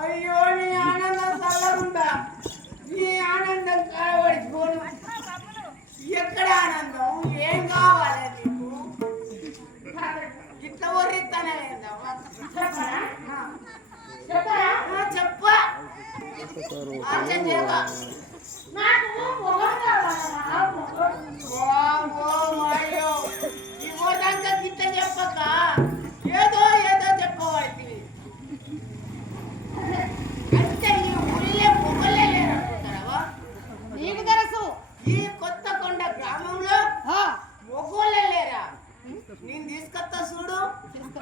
అయ్యో నీ ఆనందం చల్లగుందా నీ ఆనందం కావడిపోను ఎక్కడ ఆనందం ఏం కావాలి నీకు ఇట్లా వర్రిస్తానే చెప్ప ఇవ్వదాకా గిట్ట చెప్పక ఏదో ఏదో చెప్పబడుతుంది అంటే ఈ ఊళ్ళే పొగలే లేరనుకుంటారా నీకు తెలుసు ఈ కొత్తకొండ గ్రామంలో మొగోళ్ళే లేరా నేను తీసుకొస్తా చూడు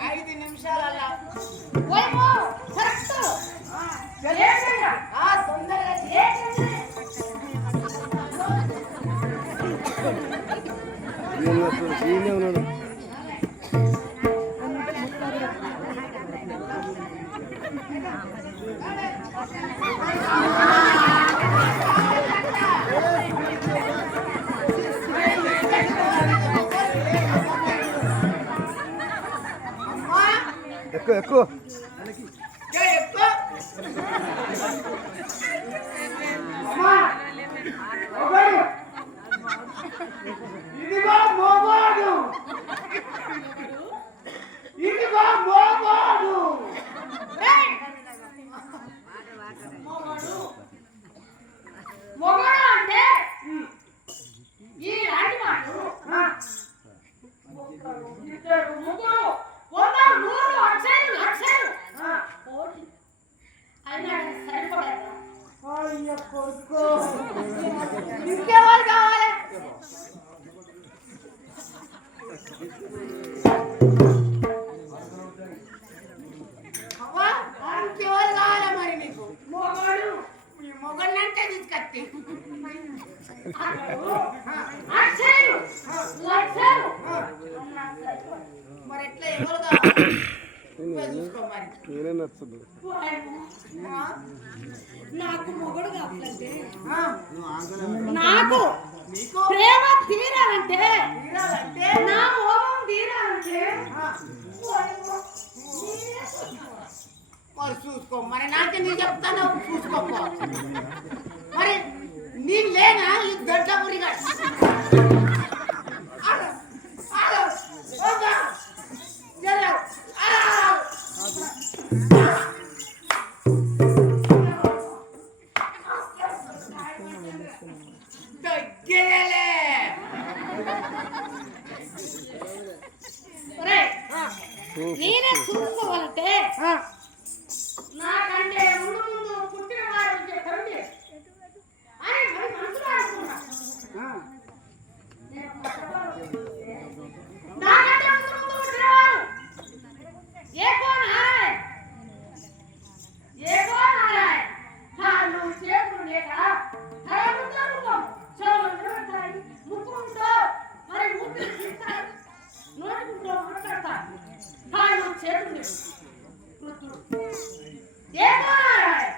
5 నిమిషాలల్లా తొందరగా ఎక్కువ ఎక్కువ ఇదిగో మోగోడు ఇదిగో మోగోడు మొగడు అంటే ఈ లాంటి మాటలు ముగ్గురు 100 100 అక్షరాలు లక్షలు కోటి అయినా సరిపడదు అయ్యో కొడుకో ఇంకెవరు కావాలి ఇంకెవరు కావాలా మరి నీకు మొగడు ఈ మొగడంటే తీసుకొచ్చి అక్షరాలు లక్షలు మరి ఎట్లా ఎవరు కావాలి చూసుకో మరి నాకు మొగడు కావాలంటే నాకు ప్రేమ తీరాలంటే నా మోహం తీరాలంటే మరి చూసుకో మరి నాకే నీ చెప్తాను చూసుకోపో మరి నీ లేనా ఈ దొడ్ల మురిగా నేనే చూసుకోవాలంటే నాకంటే ముందు ముందు పుట్టిన వారు కరుణి అని మరి మనసులో అనుకున్నా నాకంటే ముందు ముందు పుట్టిన వారు ఏకో నారాయణ కాళ్ళు చేతులు లేక రూపం చెవులు నిలబడతాయి ముక్కుంటో మరి ముక్కు తీస్తారు నోటికుంటో మాట్లాడతారు కాళ్ళు చేతులు వృద్ధుడు ఏకో నారాయణ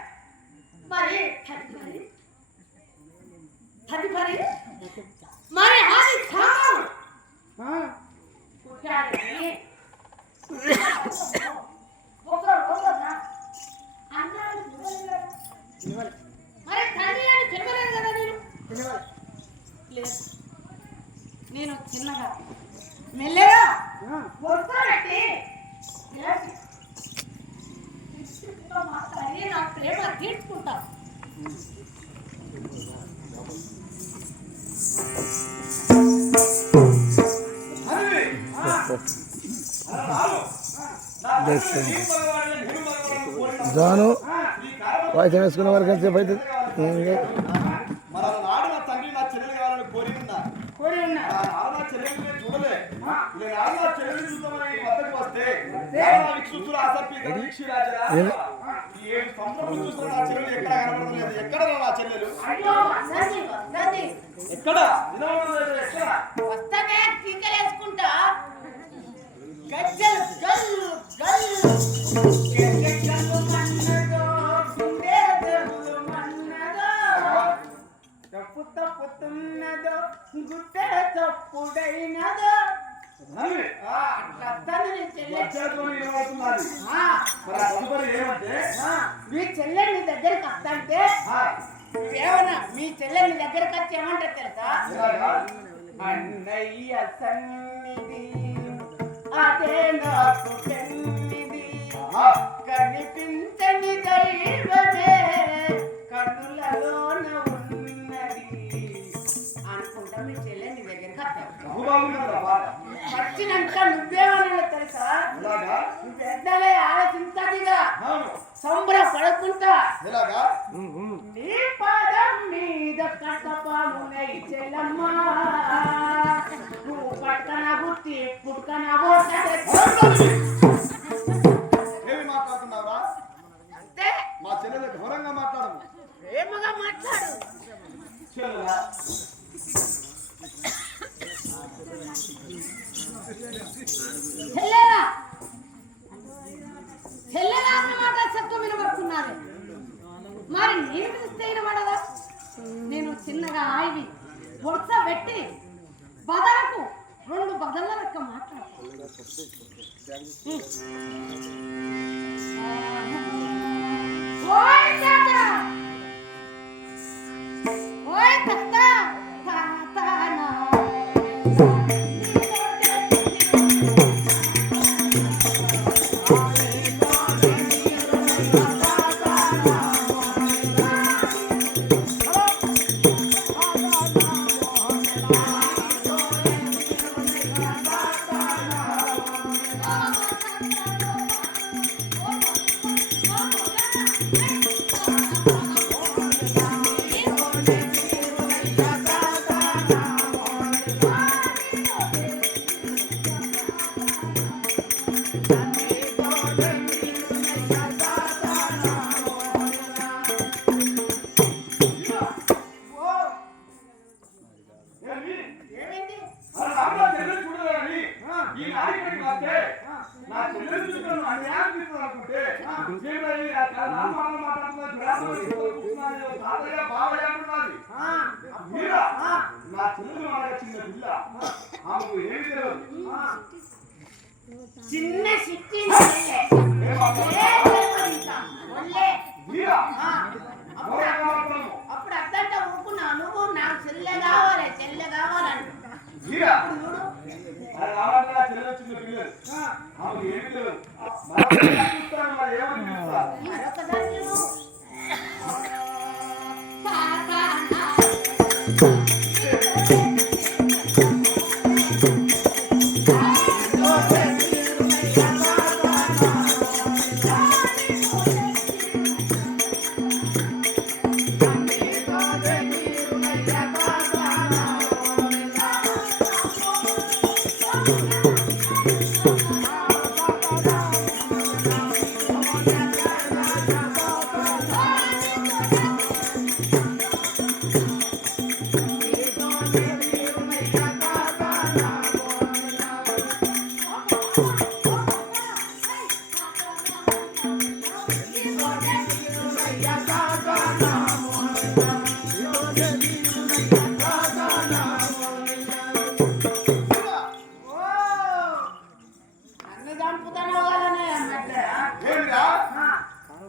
మరి తదుపరి మరి ఆది కాలం పుట్టాడని మరి తండ్రి అని పిలవలేదు కదా లేదు నేను చిన్నగా మెల్లగా పొడుకోబెట్టి మాట్లాడి నా ప్రేమ తీర్చుకుంటా జాను వాయిస్ వేసుకున్న వారికి ఎంతసేపు అవుతుంది వస్తానే టీకలేసుకుంటా గజ్జలు గల్లు కెల్లెక్కలు మన్నదో గుండె దేవులు మన్నదో తప్పు తప్పుతున్నదో గుట్టే తప్పుడైనదో అట్లా నీ చెల్లె మీ చెల్లెని దగ్గరికి వస్తాంటే ఏమన్నా మీ చెల్లెని దగ్గరికి వచ్చి ఏమంటారు తెలుసా? అన్నయ్య సన్నిధి అదే నాకు పెన్నిది కనిపించని దైవమే కన్నులలోన ఉన్నది అనుకుంటా మీ చెల్లెని దగ్గరికి వస్తారు. వచ్చినాక నువ్వేమన్నా తెలుసా? పెద్దలే ఆలోచించదిగా సంబరపడకుంటా నీ పాదం మీద కట్టపామునై చెల్లమ్మా నువ్వు పట్టన గుర్తి పుట్టన ఏమి మాట్లాడుతున్నావురా? అంతే మా చెల్లెలు ఘోరంగా మాట్లాడము. ప్రేమగా మాట్లాడు. చెల్లెలా చెల్లెలా చెల్లెలా అన్న మాట శబ్దం వినబడుతున్నారు. మరి నేను పిలిస్తే వినబడదా? నేను చిన్నగా ఆయివి వరుస పెట్టి బదలకు 2 బదళ్ళ లెక్క మాట్లాడతాను. ఓయ్ తాత ఓయ్ తాత తాతనా చిన్న సిట్టి అప్పుడు అద్దంట ఊరుకున్నా నువ్వు నాకు చెల్లె కావాలని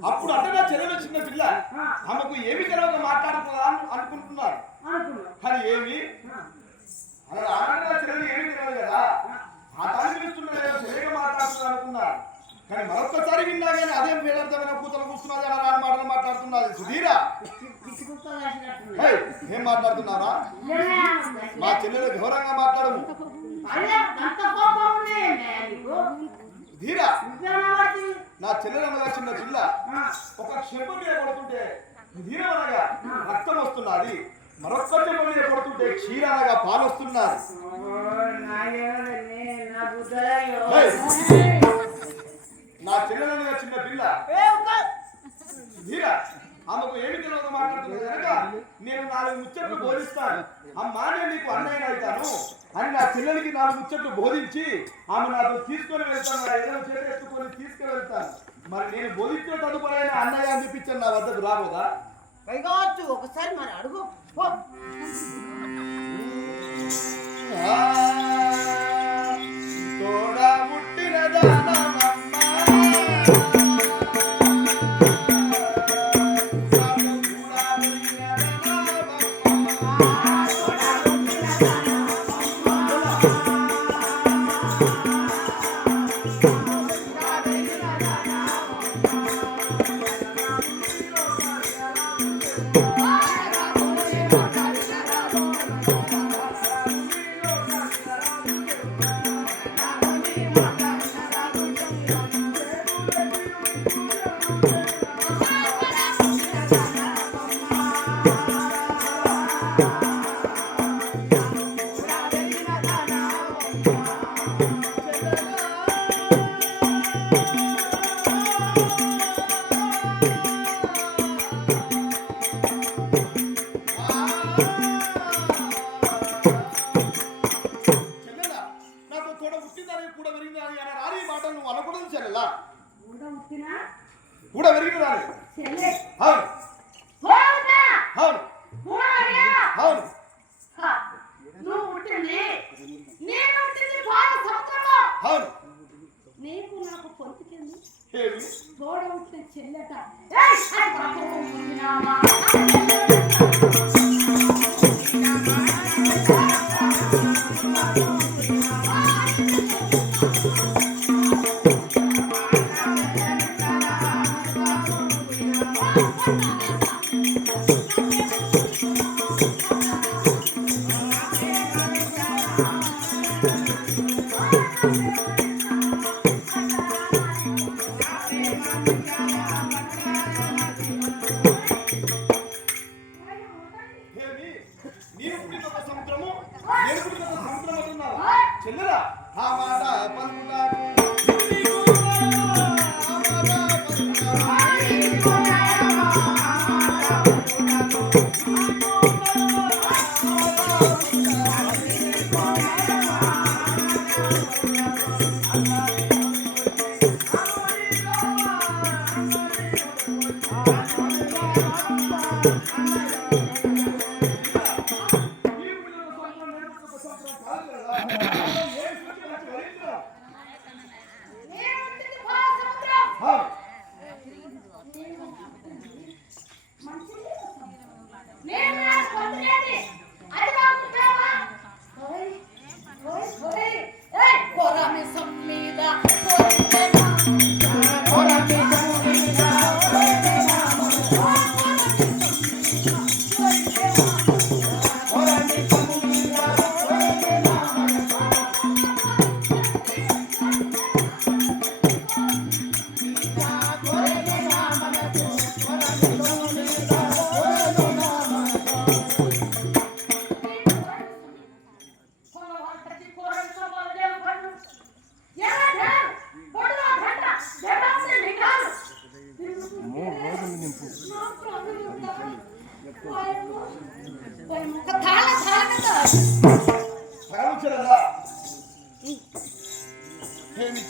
అప్పుడు అంటే నా చెల్లెలు చిన్న పిల్ల ఆమెకు ఏమి తెలవక మాట్లాడుతుందా అనుకుంటున్నారు. కానీ ఏమి అలా ఆడగా చెల్లెలు ఏమి తెలియదు కదా, ఆ తల్లి పిలుస్తున్నారు తెలియక మాట్లాడుతున్నారు అనుకున్నారు. కానీ మరొక్కసారి విన్నా కానీ అదేం పేదర్థమైన కూతలు కూస్తున్నది అలా రాని మాటలు మాట్లాడుతున్నది. సుధీరా ఏం మాట్లాడుతున్నారా? మా చెల్లెలు ఘోరంగా మాట్లాడము. ధీరా నా చెల్లెలనగా చిన్న పిల్ల ఒక చెంప మీద కొడుతుంటే ధీరమనగా రక్తం వస్తున్నది, మరొక్క చెంప మీద కొడుతుంటే క్షీరనగా పాలు వస్తున్నది. నా చెల్లెలనగా చిన్న పిల్ల ధీరా ఆమెకు ఏమి తెలియక మాట్లాడుతుంది కనుక నేను 4 ముచ్చట్లు బోధిస్తాను. అమ్మా నేను నీకు అన్నయ్య అవుతాను అని నా చెల్లెలికి 4 ముచ్చట్లు బోధించి ఆమె నాతో తీసుకొని వెళ్తాను. ఏదో చేతుకొని తీసుకువెళ్తాను. మరి నేను బోధించే తదుపరైన అన్నయ్య అని చెప్పించాను నా వద్దకు రాబోదా? పైగా వచ్చు ఒకసారి మరి అడుగు పో. తోడా పుట్టిన దానమమ్మ కూడా పెరిగిన రాలే. అవును అవును అవును. నువ్వు పుట్టింది నేను పుట్టింది బాల సముద్రంలో. అవును. నీకు నాకు పొందుకెళ్ళి ఏమి? తోడ పుట్టిన చెల్లెట. అది పాపం పుట్టినావా? నీవు పుట్టిన ఒక సముద్రము నేను పుట్టిన ఒక సముద్రం అంటున్నావా? చెల్లెలా ఆ మాట పలుకుతాను.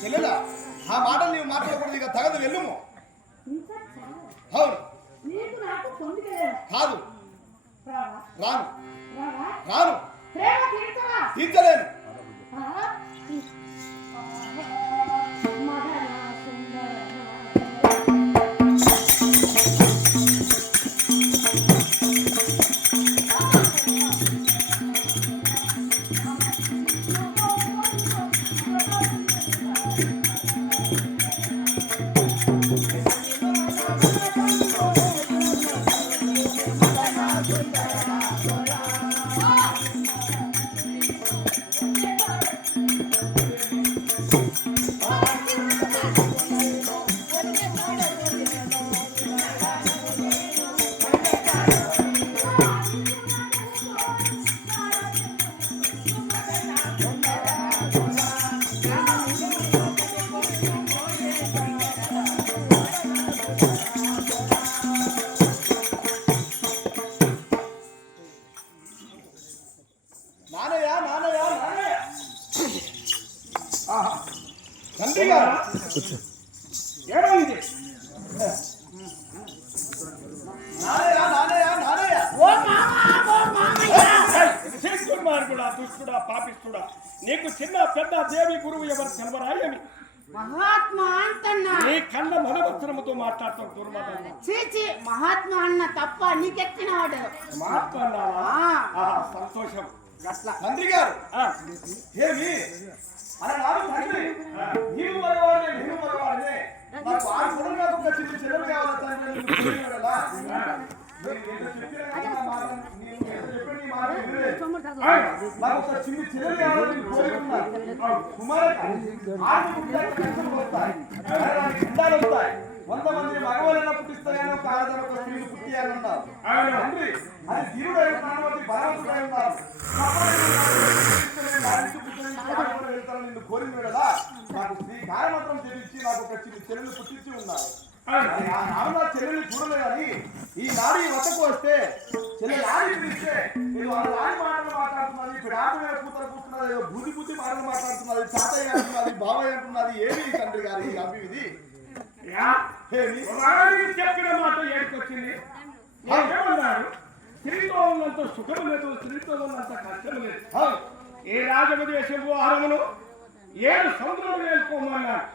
చెల్లెలా ఆ మాటలు నీవు మాట్లాడకూడదు. ఇక తగదు వెళ్ళుము. అవును కాదు రాను రాను తీర్చలేను. ఏమైంది? ఓ మామయ్య మార్గుడా దుష్టుడా పాపిస్తుడా నీకు చిన్న పెద్ద దేవి గురువు ఎవరు సెలవరాయని మహాత్మా అంటన్నా నీ కళ్ళ మనవత్సరముతో మాట్లాడతాం దుర్మార్గం. చీచి మహాత్మా అన్న తప్ప నీకెక్కినవాడు మహాత్మా అన్నావా? సంతోషం. తండ్రి గారు ఏమి అలా నాడు తండ్రి నీవు మగవాడినే నేను మగవాడినే నాకు ఆ గుణం నాకు ఒక చిన్న చెల్లెలు కావాలి తండ్రి నేను కోరినవాడలా? నేను ఏదో చెప్పినా కానీ నా మాట నేను ఏదో చెప్పిన నీ మాట వినలే. నాకు ఒక చిన్న చెల్లెలు కావాలని నేను కోరుకున్నాను. కుమారుడు ఆరు పుట్టాక కష్టం వస్తాయి, ఖండాలు వస్తాయి. 100 మంది మగవాళ్ళైనా పుట్టిస్తాయని ఒక ఆడదాని ఒక స్త్రీలు పుట్టియాలన్నారు తండ్రి. అది దేవుడు అయిన ప్రాణవతి భగవంతుడై ఉన్నారు. నిన్ను కోరింది కదా నాకు శ్రీ కార్యమంత్రం తెలిసి నాకు ఒక చిన్న చెల్లెలు పుట్టించి ఉన్నారు. నాన్న చెల్లెల్ని చూడలేదని ఈనాడు ఈ వద్దకు వస్తే చెల్లెలు ఆడి పిలిస్తే నేను వాళ్ళ ఆడి మాటలు మాట్లాడుతున్నది, ఇప్పుడు ఆట మీద కూతురు కూర్చున్నది, ఏదో బుద్ధి బుద్ధి మాటలు మాట్లాడుతున్నది, తాతయ్య అంటున్నది, బాబాయ్ అంటున్నది. ఏమి తండ్రి గారు ఈ అభివిధి? చెప్పిన మాట ఏడుకొచ్చింది. ఏమన్నారు? స్త్రీతో ఉన్నంత సుఖం లేదు, స్త్రీతో ఉన్నంత కష్టం లేదు. ఏ రాజమదేశము ఆరమును 7 సముద్రాలు వేసుకోమన్నారు.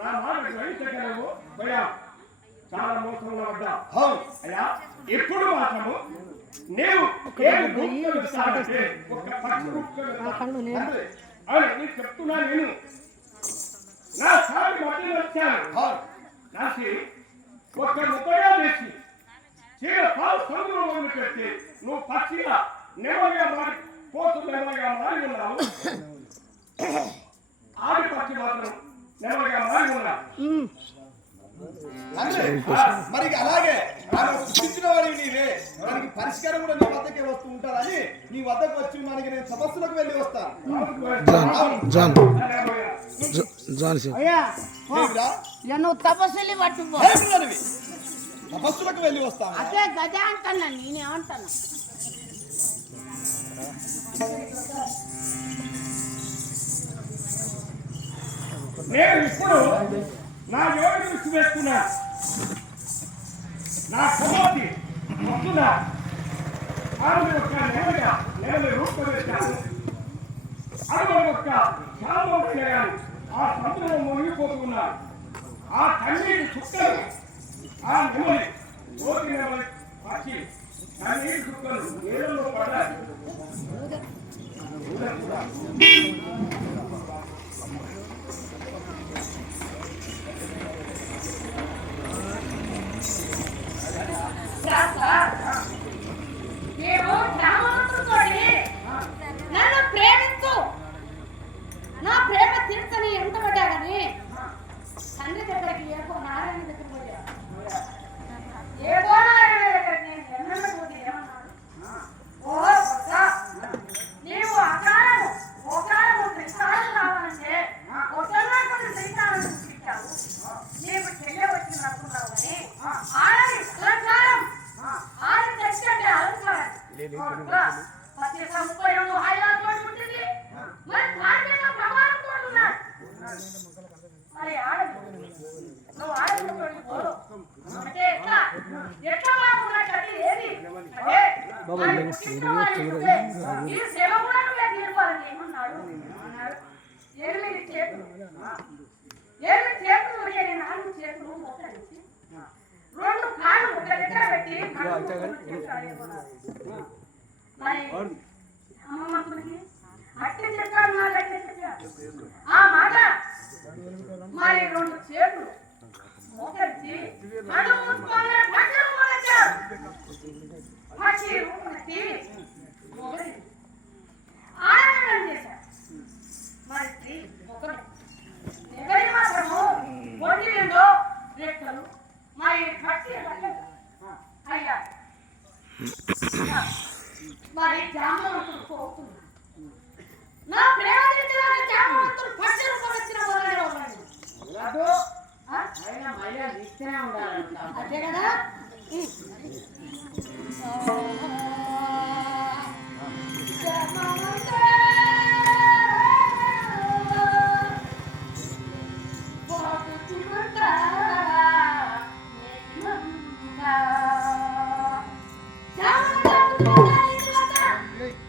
నా మాట గ్రహించగలవు భయా, చాలా మోసం పడ్డా. అయ్యా ఇప్పుడు మాత్రము నేను చెప్తున్నా. నేను నా సారి మధ్యలో వచ్చాను రాసి ఒక్క ముప్పగా వేసి చీర పాలు సముద్రం మొదలు పెట్టి నువ్వు పక్షిగా నెమ్మదిగా మారి పోతు నెమ్మదిగా మారి ఉన్నావు. ఆడి పక్షి మాత్రం నెమ్మదిగా మారి ఉన్నావు. మరి అలాగే ఆమె సృష్టించిన వాడివి నీవే, దానికి పరిష్కారం కూడా నీ వద్దకే వస్తూ ఉంటారని నీ వద్దకు వచ్చి మనకి నేను తపస్సులకు వెళ్ళి వస్తాను. నువ్వు తపస్సులు పట్టుకో, తపస్సులకు వెళ్ళి వస్తాను. అదే గదే అంటున్నా, నేనేమంటాను. నేను ఇప్పుడు నా యోగి దృష్టి వేస్తున్నా. నా కుమార్తె వస్తున్నా. ఆమె ఒక నెల రూపం వేశాను. ఆమె ఒక శాలం చేయాలి. ఆ సముద్రంలో మునిగిపోతున్నారు. ఆ కన్నీటి చుక్కలు, ఆ నెమలి కోటి నెమలి పక్షి కన్నీటి చుక్కలు నీళ్ళలో పడ్డాయి. నన్ను ప్రేమించు, నా ప్రేమ తీర్చని ఎంత పడ్డాగని తండ్రి దగ్గరికి ఏదో నారాయణ దగ్గర పోయా. ఏదో నారాయణ దగ్గరికి నేను ఎన్నెన్న పోతే ఏమన్నాడు? ఓహో నీవు అకాలము ఒకము త్రికాలం రావాలంటే ఒకలా కొన్ని త్రికాలను చూపించావు. నీకు చెయ్య వచ్చింది అనుకున్నావు కానీ ఆడది అలంకారం, ఆడది తెచ్చంటే అలంకారం. ప్రతి సంపూర్ణ హైదరాబాద్ ఉంటుంది, మరి భారతీయ ప్రమాణంతో ఉన్నారు. మరి ఆడదు నువ్వు ఆడదు అంటే ఎట్లా ఎట్లా బాగున్నా కట్టి ఏది అంటే ఈ సేవ కూడా నువ్వే తీర్పాలని ఏమన్నాడు? 8 చేతులు 4 చేతులు మొక్కలిచ్చి 2 కాళ్ళు ఒక దగ్గర పెట్టి మరి అమ్మమ్మకి అట్టి చెప్పాడు. నా దగ్గర చెప్పాడు ఆ మాట. మరి 2 చేతులు మోకరించి పక్షి రూపొంది ఆనందం చేశాడు. మరి స్త్రీ ఎవరి మాత్రము ఒంటిలో రెక్కలు మరి పక్షి అయ్యా మరి జామవంతుడు పోతుంది. నా ప్రేమ తీర్చడానికి జామవంతుడు పక్షి రూపం వచ్చిన అదే కదా.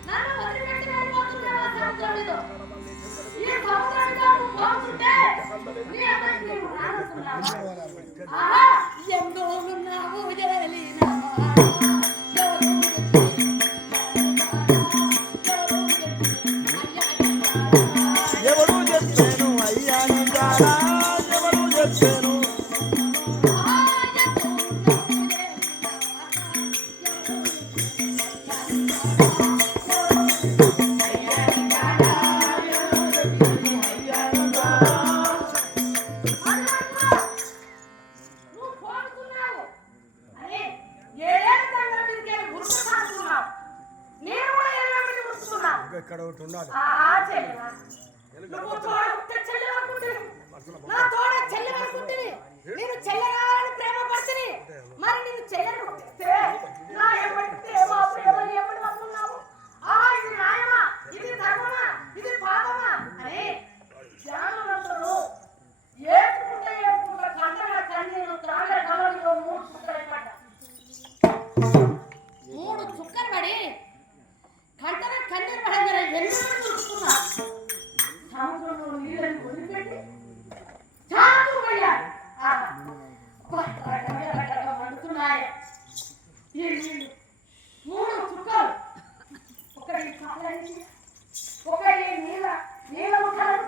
నన్ను వదిలిపెట్టి వెళ్ళిపోతున్నావా సముద్రంలో? ఈ సముద్రంలో నువ్వు పోతుంటే నీ అందరికి నేను రానుతున్నావా? ఆహా, ఎందో ఉన్నావు జలీనా ఎవరు చెప్పాను అయ్యా నిండారా ఎవరు చెప్పాను నువ్వు పోతున్నావు అరే ఏడేళ్ళ దండల మీదకి వెళ్ళి ఉరుకు సాగుతున్నావు. నేను కూడా ఏళ్ళ మీద ఉరుకుతున్నాను. ఇక్కడ ఒకటి ఉండాలి చెల్లెవా నువ్వు తోడ చెల్లెవనుకుంటుంది. నా తోడ చెల్లెవనుకుంటుంది. నేను చెల్లె కావాలని ప్రేమ పడుతుంది. మరి నేను చెల్లెను పుట్టిస్తే నా ఎప్పటిస్తే మా ప్రేమ ఎప్పటి వస్తున్నావు? ఇది న్యాయమా? ఇది ధర్మమా? ఇది పాపమా? అరే జానవంతుడు ఏపుకుంటే కంటగా కన్నీరు త్రాగే కలవలో 3 చుక్కలు పడ్డ 3 చుక్కలు పడి కంటన కన్నీరు పడంగానే ఎన్నో చుట్టుకున్నా సముద్రంలో నీళ్ళని వదిలిపెట్టి చాలు పోయారు. మండుతున్నాయి ఈ నీళ్ళు 3 చుక్కలు. ఒకటి కాలని ఒకటి నీళ్ళ ముక్కలు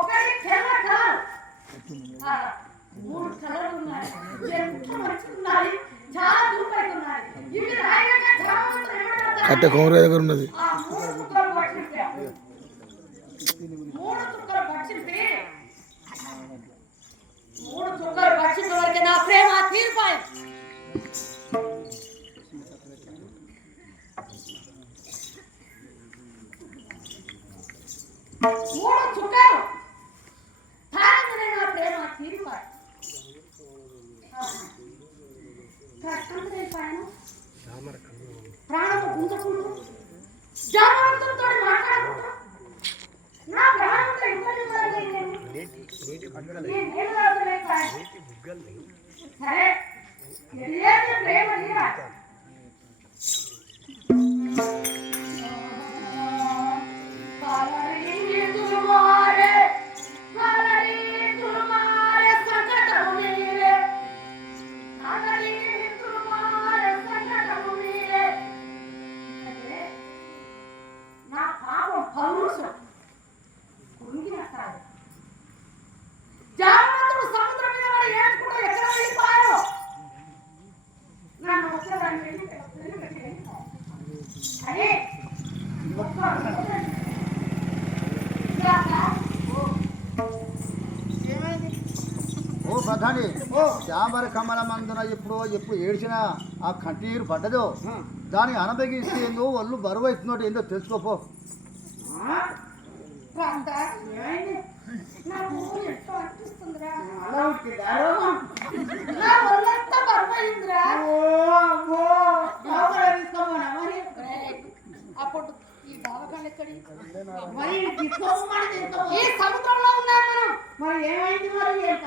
ఒకటి తెల్ల కలర్. 3 కలర్లు ఉన్నాయి. ఎంత మంచుకున్నాయి, చాలా దూపైతున్నాయి. ఇవి రాయక ధర్మవంతుడు ఏమంటారు? కట్టె కోమర దగ్గర ఉన్నది. 3 చుక్కలు పట్టింటే 3 చుక్కలు పట్టింటే 3 చుక్కలు పట్టిన వరకే నా ప్రేమ తీరిపోయి. 3 చుక్కలు తాగగానే నా ప్రేమ తీరిపోయి. ప్రాణము గుంజకుంటూ జానవంతులతో మాట్లాడుకుంటూ నా ప్రాణంతో ఇబ్బంది పడలేదు. సరే ఇది ఏది ప్రేమ నీరా? నా పాపం పౌరుషం కుంగిన కాదు. జానవంతుడు సముద్రం మీద వాడు ఏడ్చుకుంటూ ఎక్కడ వెళ్ళిపోయాడు? నన్ను వచ్చేదాన్ని అదే ఓ ప్రధాని చాంబర కమల మందున ఎప్పుడు ఏడ్చినా ఆ కంటీరు పడ్డదో దానికి అనుభవిస్తే ఏందో వాళ్ళు బరువు అవుతున్నట్టు ఏందో తెలుసుకోపో. నాకు ఎంతో అనిపిస్తుందిరా. నా ఒళ్ళంతా బరువైందిరా. అప్పుడు ఈ బావగాళ్ళు ఎక్కడి? ఈ సముద్రంలో ఉన్నాం మనం. మరి ఏమైంది? మరి ఎంత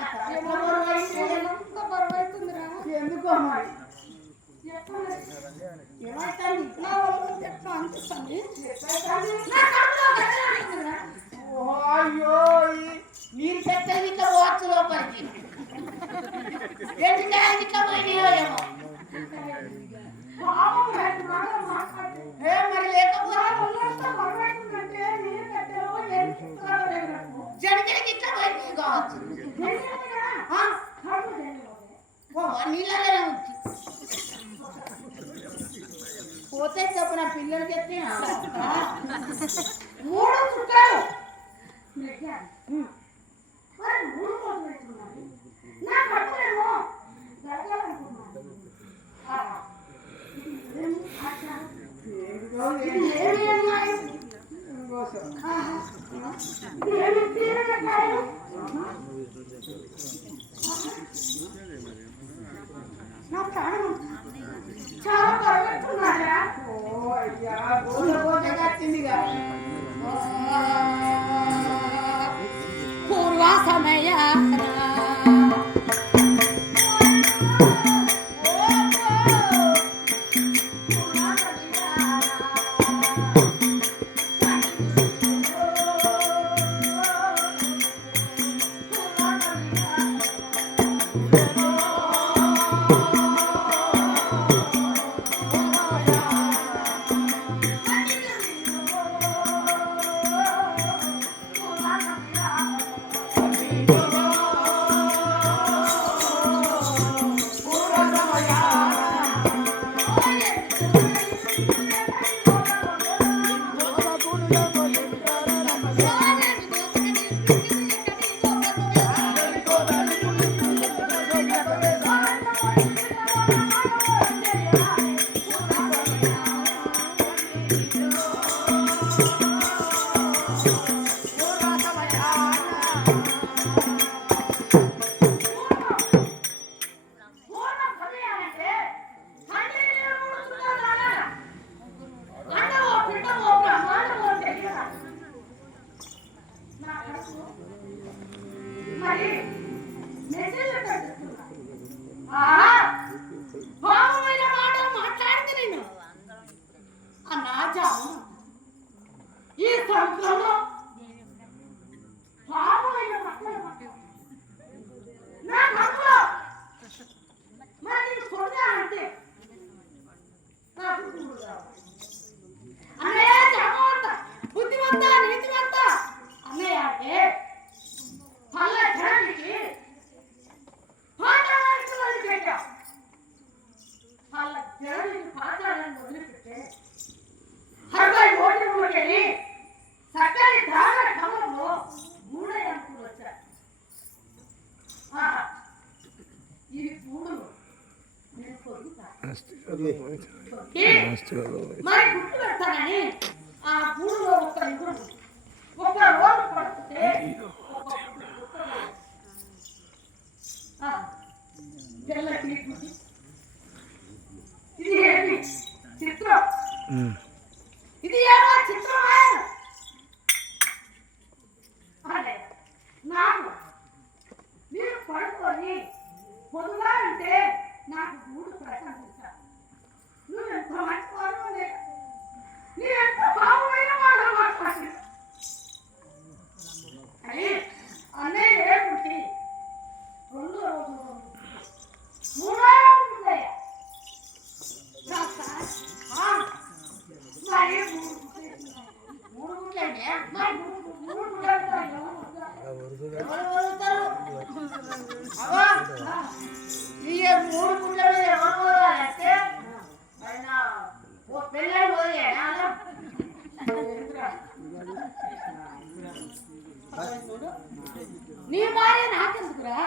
బరువైతుందిరా. ఎందుకో మరి ఏమైతుంది? నా ఒళ్ళంతా ఎట్లా అనిపిస్తుంది. నా కడుపులో గడ్డలు అనిపిస్తుందిరా. అయ్యో మీరు చెప్పేది ఇట్లా పోవచ్చు లోపలికి. ఎందుకంటే ఇట్లా పోయినాయో ఏమో. పాపం రెండు మాటలు మాట్లాడి మరి లేకపోతే ఒళ్ళంతా బరువైతుందంటే నీళ్ళు కట్టెలో ఎరుపుతారో లేనట్టు. జడికి ఇట్లా పోయినాయి కావచ్చు. నీళ్ళనే ఉంది. పోతే చెప్పు నా పిల్లలు చెప్తే 3 చుక్కలు మరి 3 రోజులు పెట్టుకున్నాను. నా కడుపులేమో గడగాలనుకున్నాను. ఏమి అన్యాయం? ఏమి తీరనకాయలు? నా ప్రాణం చాలా బరువెట్టుకున్నారా? పూర్వ సమయ పూర్వ సమయ మెసేజ్ పెడుతున్నా. ఆహా, భావమైన మాటలు మాట్లాడితే నేను అన్నా జాము ఈ సముద్రంలో భావమైన మాటలు మాట్లాడు నా కడుపులో మరి నేను చూడాలంటే నాకు గురువు కావాలి. అన్నయ్య జామవంత బుద్ధివంత నీతివంత అన్నయ్య అంటే పల్ల జనానికి పాతాళానికి వదిలిపెట్టా. పల్ల జనానికి పాతాళాన్ని వదిలిపెట్టే 60 ఓట్లు ఓటని సక్కని దాన క్రమంలో 3 అంకులు వచ్చాయి. ఇవి పూలు నేను పొందుతా మరి గుర్తు పెడతానని ఆ గూడులో ఒక రోజు పడితే ఇది ఏంటి చిత్రం, ఇది ఏమో చిత్రమే. అదే నాకు మీరు పడుకొని పొదుగా అంటే నాకు గూడు ప్రశాంతించాలి. నువ్వు ఎంత మంచివాడు లేదు, నీ ఎంత బాగుమైన వాళ్ళు మాట్లాడి అని అన్నయ్య లేకుంటే 2 రోజులు 3 రోజులయ్యా మరి 3 గుట్లంటే మరి 3 నీ భార్య నాకెందుకురా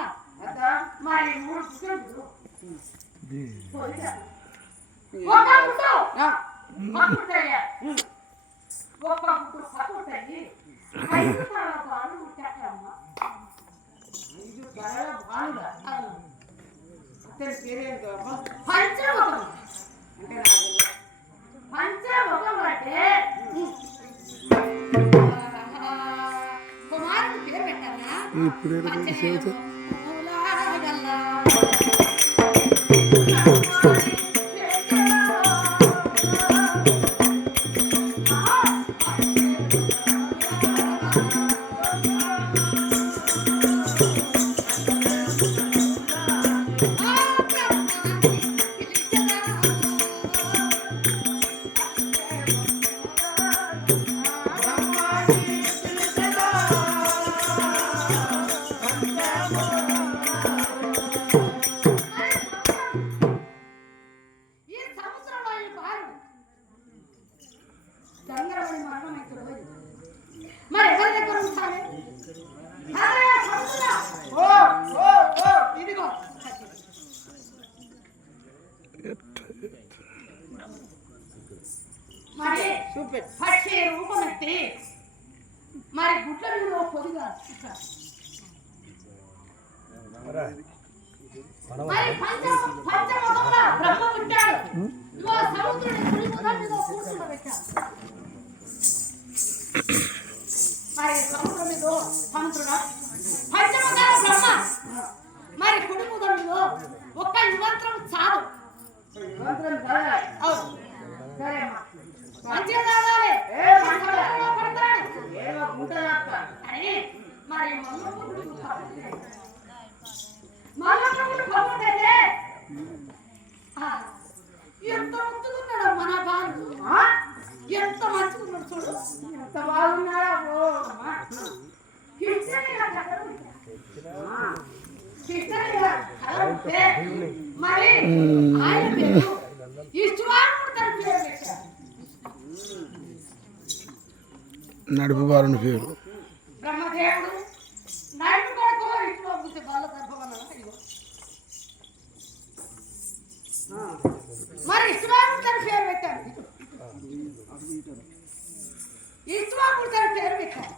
మరి 3 గుట్లు ఒక గుట్టు పక్కుతాయ్యా, ఒక గుట్టు పక్కుతాయి. 5 తరాల బాలు పుట్టాకమ్మా. 5 తరాల బాలుగా అతని పేరేంటమ్మా? పంచముఖం అంటే నాకు పంచముఖం అంటే కుమారుడు పేరు పెట్టారా? మరి ఎవరి దగ్గర ఉంచాలి? ఇదిగో మరి పక్షి రూపం ఎత్తి మరి గుడ్ల మీద పొదిగా మరి పంచముఖంలో బ్రహ్మ పుట్టాడు. ఇదిగో సముద్రుడి కుడి ముఖం మీద కూర్చుండబెట్టాడు. మరి సముద్రం మీద సముద్రుడా పంచముఖాల బ్రహ్మ మరి కుడి ముఖం మీద ఒక్క యువంత్రం చాలు. మంచిగా తాగాలి అని మరి మల్లపుడు పప్పుడైతే ఎంత మంచుకున్నాడు మన బాలు, ఎంత మంచుకున్నాడు చూడు, ఎంత బాగున్నాడా. మరి ఆయన పేరు ఇష్టవాడు పేరు పెట్టారు. నడుపు బాలుని పేరు బ్రహ్మదేవుడు నడుపు కొడుకు ఇంట్లో బుద్ధి బాల గర్భవన. మరి ఇష్టవాడు తన పేరు పెట్టారు. ఇష్టవాడు తన పేరు పెట్టారు.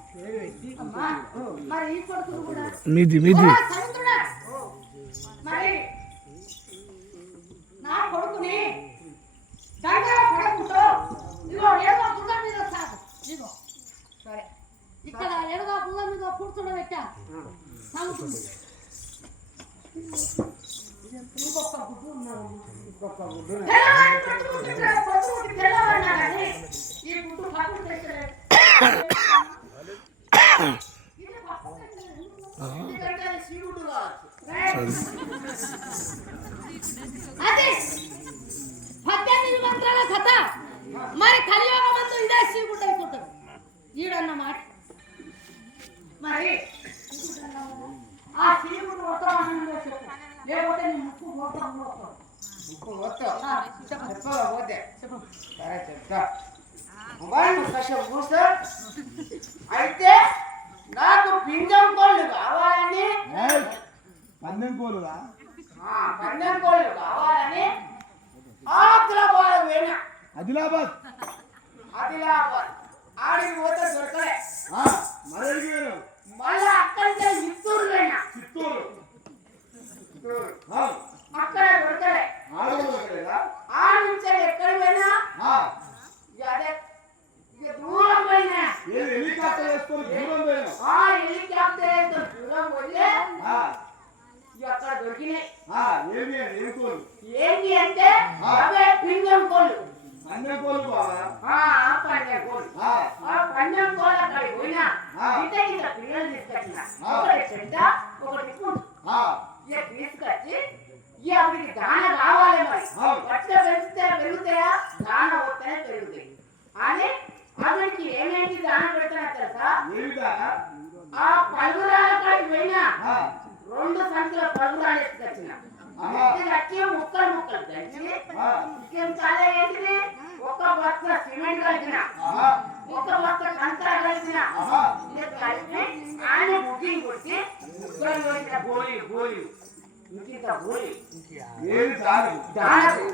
అమ్మా మరి ఈ కొడుకు కూడా మీది సముద్రుడా మరి నా కొడుకుని దగ్గర పడకుంటూ ఇదిగో ఏదో బుద్ధ మీద సాగు. ఇదిగో సరే ఇక్కడ ఎడగా బుధ మీద కూర్చుండ పెట్టా సముద్రుడు. తెల్లవారి పట్టుకుంటున్నాడు, పొద్దుకి తెల్లవారినా కానీ ఈ గుడ్డు పక్కన తెచ్చలేదు. ఇది పక్కన తెచ్చలేదు. ఎందుకంటే అది సీగుడ్డు కావచ్చు. అదే 18 మంత్రాల కథ. మరి కలియోగ మందు ఇదే సీగుడ్డ అయిపోతుంది ఈడన్న మాట. మరి ఆ సీగుడ్డు వస్తామని చెప్పు, లేకపోతే నీ ముక్కు పోతావు. ఇప్పుడు వస్తావు చెప్పగా పోతే సరే చెప్తా మొబైల్ కష్టం కూర్చో. అయితే నాకు పింజం కోళ్ళు కావాలని పందెం కోలుగా పందెం కోళ్ళు కావాలని ఆదిలాబాద్ పోయినా. ఆదిలాబాద్ ఆదిలాబాద్ ఆడికి పోతే దొరకలే. మరేడికి వేరు మళ్ళీ అక్కడి నుంచి చిత్తూరు పోయినా. చిత్తూరు అక్కడ దొరకలే. ఆ నుంచి ఎక్కడ పోయినా అదే ఇక దూరం పోయినా. హెలికాప్టర్ వేసుకొని దూరం పోయినా హెలికాప్టర్ వేసుకొని దూరం పోతే అక్కడ దొరికినాయి. ఏంటి అంటే అవే పింగం కోళ్ళు. పందెం కోలు పందెం కోళ్ళు. ఆ పందెం కోళ్ళ అక్కడికి పోయినా ఇంత పిల్లలు తీసుకొచ్చిన. ఒకటి చెడ్డ ఒకటి పుండు. ఇక తీసుకొచ్చి ఇక అవిడికి దాన కావాలి. మరి పట్ల పెంచితే పెరుగుతాయా, దాన వస్తేనే పెరుగుతాయి అని అవిడికి ఏమేంటి దాన పెడతానో తెలుసా? ఆ పలుగురాల కాడికి పోయినా 2 సంచుల పలుగురాలు ఎత్తుకొచ్చిన. ఎత్తుకొచ్చి ముక్కలు ముక్కలు దంచి చికెన్ చాలా ఏంటిది, ఒక బస్త సిమెంట్ కలిసిన, ఒక బస్త కంకర కలిసిన. కలిపి ఆయన బుకింగ్ కొట్టి ముక్కలు వేసిన గోళీ గోళీ ఇంకింత గోళీ దానకు.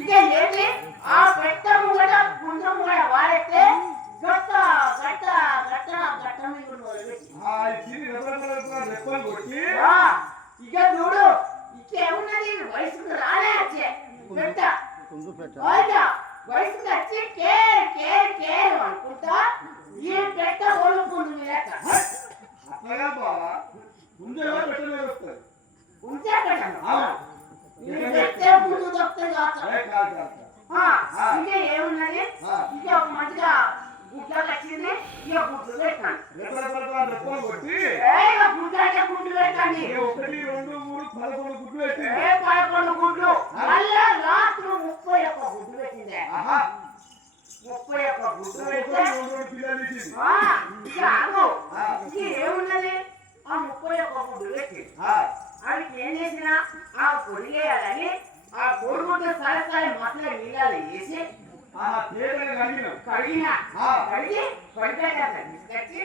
ఇక ఏంటి ఆ పెట్ట ముంగట గుండ్రం కూడా వాడైతే గట్ట గట్ట గట్ట గట్ట మీద ఇక చూడు ఇంకేమున్నది, వయసుకు రాలే వచ్చే పెట్ట వయసుకు వచ్చి కేర్ కేర్ కేర్ అనుకుంటా ఈ పెట్ట ఒలుపుంది లేక ఉంచే పెట్టను పెట్టే ముందు దొక్కుతుంది కాదు. ఇక ఏమున్నది, ఇక ఒక మంచిగా గుడ్డ వచ్చింది. ఇక గుడ్లు పెట్టాను. గుడ్డు అంటే గుడ్డు పెట్టండి. 11 గుడ్లు పెట్టి 11 గుడ్లు మళ్ళా రాత్రి 31 గుడ్లు పెట్టిందే. 31 గుడ్లు పెడితే ఇక ఆగు. ఇక ఏమున్నది, ఆ 31 గుడ్లు పెట్టి అవి ఏం చేసినా ఆ పొడి వేయాలని ఆ కోడిగుడ్డు సరసారి మసల నీళ్ళలో వేసి కడిగిన కడిగి పడిపెట్టాక తీసుకొచ్చి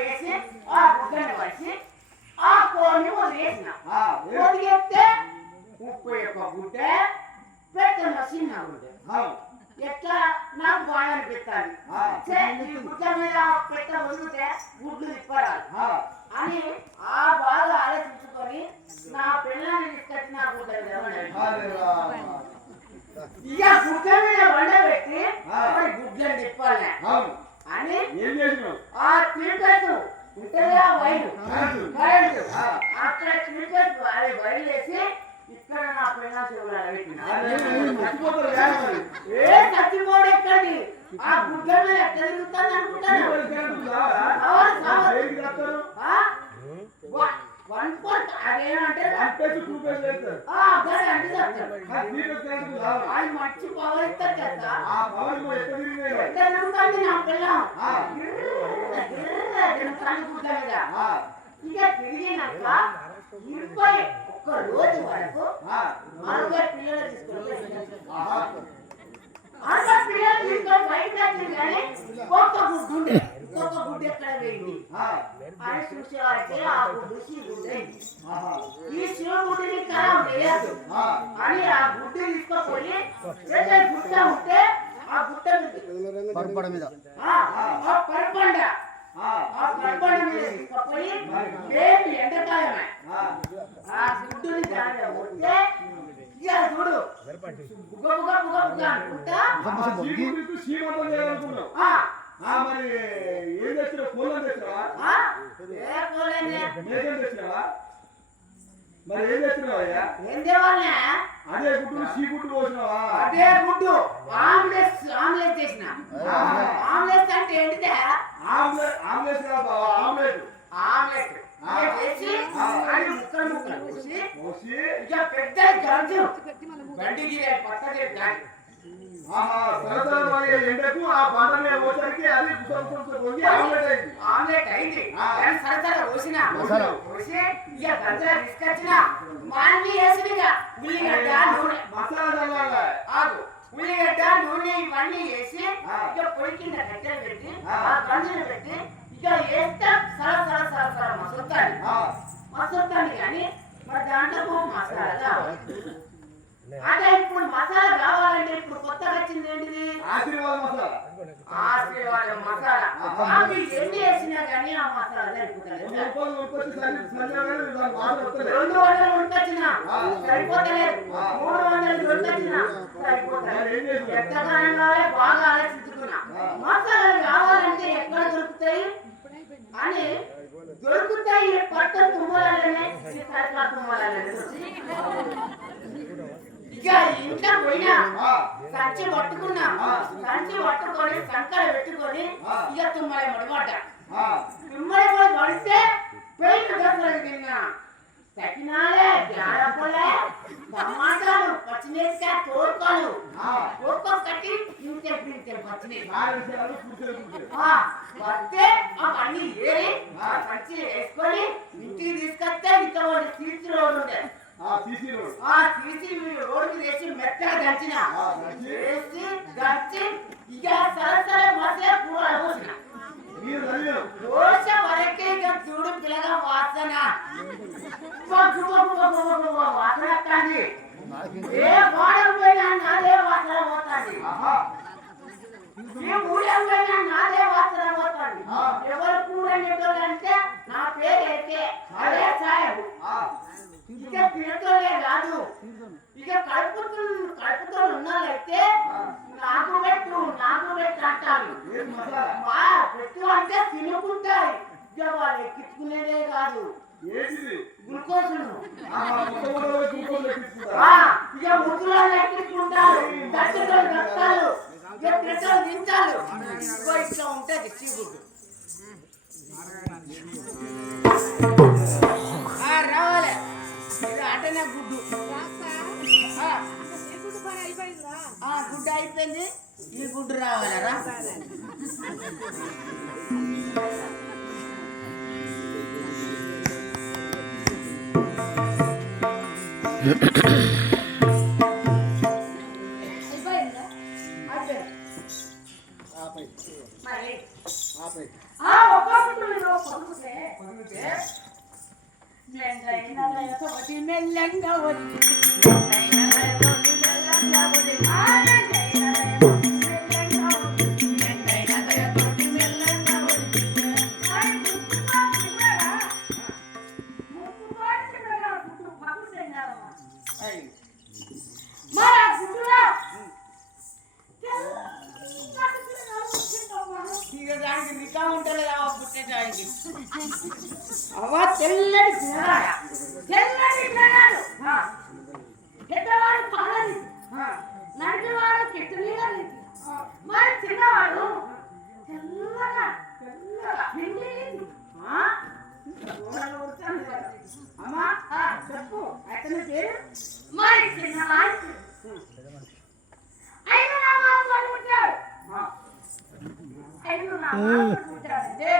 వేసి ఆ గుడ్డని వచ్చి ఆ కోడిని వదిలేసిన. వదిలేస్తే 31 గుడ్డ పెట్టిన చిన్న గుడ్డ. ఎట్లా నాకు బాగా అనిపిస్తుంది. ఈ గుడ్డ మీద పెట్ట వదిలితే గుడ్లు తిప్పరాలి అని ఆ బాగా ఆలోచించుకొని నా పిల్లల్ని తీసుకొచ్చి నా గుడ్డ ఇక గుడ్డ మీద వండబెట్టి గుడ్లను తిప్పాలి అని ఆ తిరుపతి ఉంటుందా వైరు కరెంటు అక్కడ తిరుపతి అది వైరు వేసి ఇక్కడ నా పిల్లల చెవులు పెట్టిన. ఏ చచ్చిపోడు ఎక్కడి ఆ గుడ్డ మీద ఎక్కడ తిరుగుతుంది అనుకుంటాను. 1 point అదేమంటే అది మంచి పవర్ ఇస్తారు కదా. ఎక్కడ నమ్ముతుంది నా పిల్లం గుడ్ల మీద. ఇక తిరిగినాక 21 రోజు వరకు 60 పిల్లలు తీసుకొని 60 పిల్లలు తీసుకొని బయట వచ్చింది. కానీ ఒక్క గుడ్డు ఉండే. ఒక్క గుడ్డు ఎక్కడ పోయింది అని చూసేవారికి ఆ గుడ్డు శివుడు. ఈ శివగుడ్డిని ఖరాబ్ చేయద్దు అని ఆ గుడ్డు తీసుకుపోయి గుట్ట ఉంటే ఆ గుట్ట పరపడ మీద పరపండ ఆ పరపండ మీద తీసుకుపోయి రేపు ఎండకాలమే ఆ గుడ్డుని దాని ఉంటే ఇక చూడు బుగ బుగ బుగ బుగ అనుకుంటా మరి ఏం తెచ్చినా కోళ్ళని తెచ్చినావా? ఏ కోళ్ళని మేకని తెచ్చినావా? మరి ఏం తెచ్చినావా? ఏం దేవాలనే అదే గుడ్డు సీ గుడ్డు పోసినావా? అదే గుడ్డు ఆమ్లెట్ చేసిన. ఆమ్లెట్ అంటే ఏంటిదే? ఆమ్లెట్ కాదు బావ, ఆమ్లెట్. ఆమ్లెట్ చేసి అది ముక్కలు కోసి పోసి ఇక పెద్ద గంజు బండికి పక్కనే గాలి. సరసర వాడే ఎండకు ఆ బండనే వచ్చరికి అది పొంగి ఆమ్లెట్ అయింది. సరసర పోసిన పోసి ఇక గంజల తీసుకొచ్చిన మళ్ళీ వేసిన ఉల్లిగడ్డ నూనె మసాలా ఆగు ఉల్లిగడ్డ నూనె ఇవన్నీ వేసి ఇక పొయ్యి కింద కట్టెలు పెట్టి ఆ గంజలు పెట్టి ఇక వేస్తే సరసర మసలుతాను కానీ మరి దాంట్లో మసాలా కావాలి. అదే ఇప్పుడు మసాలా కావాలంటే ఇప్పుడు కొత్తగా వచ్చింది ఏంటిది? ఆశీర్వాద మసాలా. ఆశీర్వాద మసాలా. అవి ఎన్ని వేసినా కానీ ఆ మసాలా సరిపోతుంది. 200 ఉడికొచ్చిన సరిపోతలేదు, 300 ఉడికొచ్చిన సరిపోతలేదు. ఎంతగానో కావాలి బాగా ఆలోచించుకున్నా. మసాలాలు కావాలంటే ఎక్కడ దొరుకుతాయి అని దొరుకుతాయి పట్ట తుమ్మలనే సరిపడా తుమ్మలనే ఇక ఇంట్లో పోయినా సంచి పట్టుకున్నా. సంచి పట్టుకొని సంకర పెట్టుకొని ఇక తుమ్మల పడమాట. తుమ్మల పడితే పెయింట్ దొరకలేదు. తిన్నా తగినాలే జాడపలే టమాటాలు పచ్చిమిరపకాయ తోడుకోలు ఒక్కో కట్టి ఇంతే పచ్చిమిరపకాయ వస్తే అవన్నీ ఏరి పచ్చి వేసుకొని ఇంటికి తీసుకొస్తే ఇంకా వాళ్ళు తీర్చి రోడ్డు ఉండే తీసి రోడ్డుకి వేసి మెత్తగా దంచిన వేసి దంచి ఇక సరసర మసే కూర పోసిన దోశ వరకే ఇక చూడు పిల్లగా వాసన వాసన వస్తుంది. ఏ వాడకు పోయినా నాదే వాసన పోతుంది. ఏ ఊళ్ళకి పోయినా నాదే వాసన పోతుంది. ఎవరు కూర అంటే నా పేరు అయితే అదే సాయబు. ఇక తినటోలే కాదు ఇక కడుపుతో ఉన్నోళ్ళైతే నాకు పెట్టు అంటారు. పెట్టు అంటే తినుకుంటాయి. ఇక వాళ్ళు ఎక్కించుకునేదే కాదు గ్లూకోజులు. ఇక ముద్దులో ఎక్కించుకుంటారు. దట్టాలు ఇక తింటారు తింటారు. ఇట్లా ఉంటుంది చీగుడ్డు. రావాలి అంటేనే గుడ్డు. గుడ్డు అయిపోయింది. ఈ గుడ్డు రావాలరా? మెల్లంగా తెల్లటి పెద్దవాడు పాలని నడిచేవాడు కెట్టు నీళ్ళని మరి చిన్నవాడు తెల్లగా అమ్మా చెప్పు అతని పేరు మరి చిన్నవాడు ఐదు నామాలు ఉంటాడు. ఐదు నామాలు ఉంటాడంటే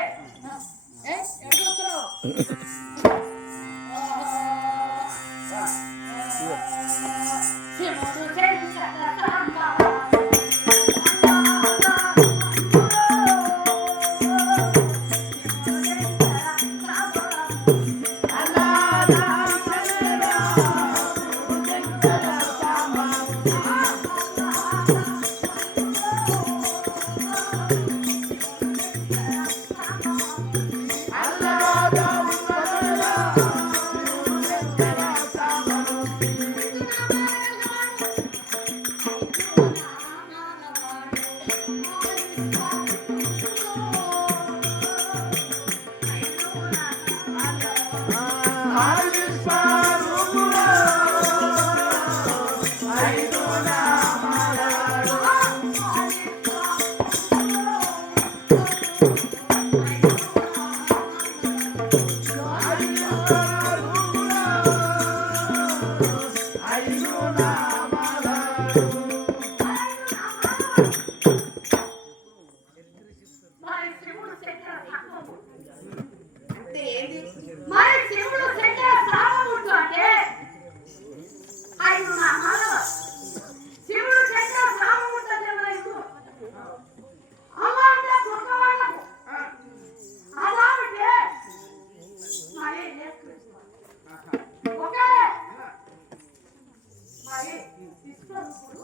మరి తీసుకున్నప్పుడు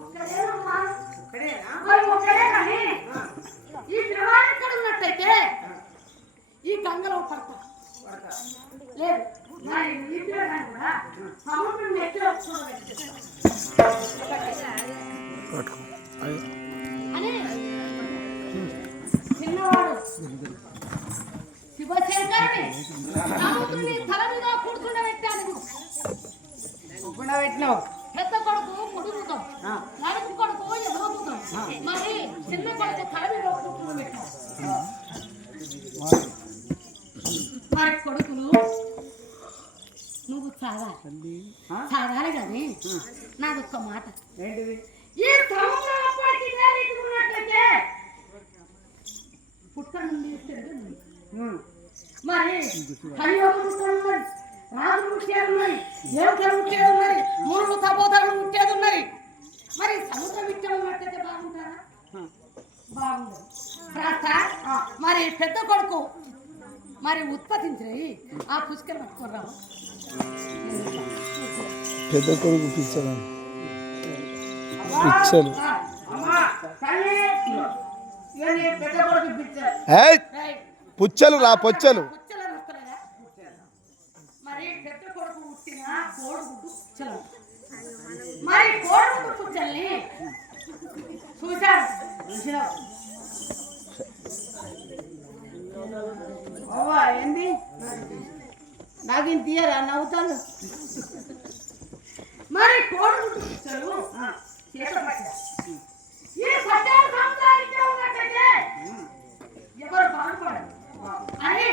ఒక్కడేనమ్మా. ఒక్కడేనా? మరి ఒక్కడే కానీ ఈ పిల్లవాడు ఇక్కడ ఉన్నట్టయితే ఈ గంగలో పడతా లేదు. మరి ఈ పిల్లగాడు కూడా సముద్రం ఎత్తులో అని చిన్నవాడు శివశంకరుని సముద్రుని తల మీద కూర్చుండబెట్టాను. పెట్టినావు. పెద్ద కొడుకు ముడుగుతాం, నడుపు కొడుకు ఎదవబుతాం, మరి చిన్న కొడుకు తల మీద కూర్చుండబెట్టాం. మరి కొడుకులు నువ్వు చాగాలి కానీ నాదొక్క మాట. ఏంటిది? ఈ సముద్రం అప్పటికి నేరుకున్నట్లయితే పుట్ట నుండి మరి కలియుగం ఉన్నది, రాజు ముట్టేది ఉన్నది, దేవతలు ముట్టేది ఉన్నది, మూడు తపోతలు ముట్టేది ఉన్నది. మరి సముద్రం ఇట్టే ఉన్నట్టయితే బాగుంటారా? బాగుండదు. మరి పెద్ద కొడుకు మరి ఉత్పత్తించినవి ఆ పుష్కర పట్టుకోరావు. పెద్ద కొడుకు పిచ్చలు పిచ్చలు అమ్మా తల్లి, ఇక నీ పెద్ద కొడుకు పిచ్చారు. పుచ్చలు రా పొచ్చలు. మరి పెద్ద కొడుకు పుట్టిన కోడిగుడ్డు పుచ్చలు. మరి కోడిగుడ్డు పుచ్చల్ని చూశాను. అవ్వా ఏంది? నాకు ఇంత తీయరా? నవ్వుతాను. మరి కోడిగుడ్డు పుచ్చలు చేత పట్టారు. ఈ సత్యాలు సముదాయితే ఉన్నట్టయితే ఎవరు బాగుపడరు అని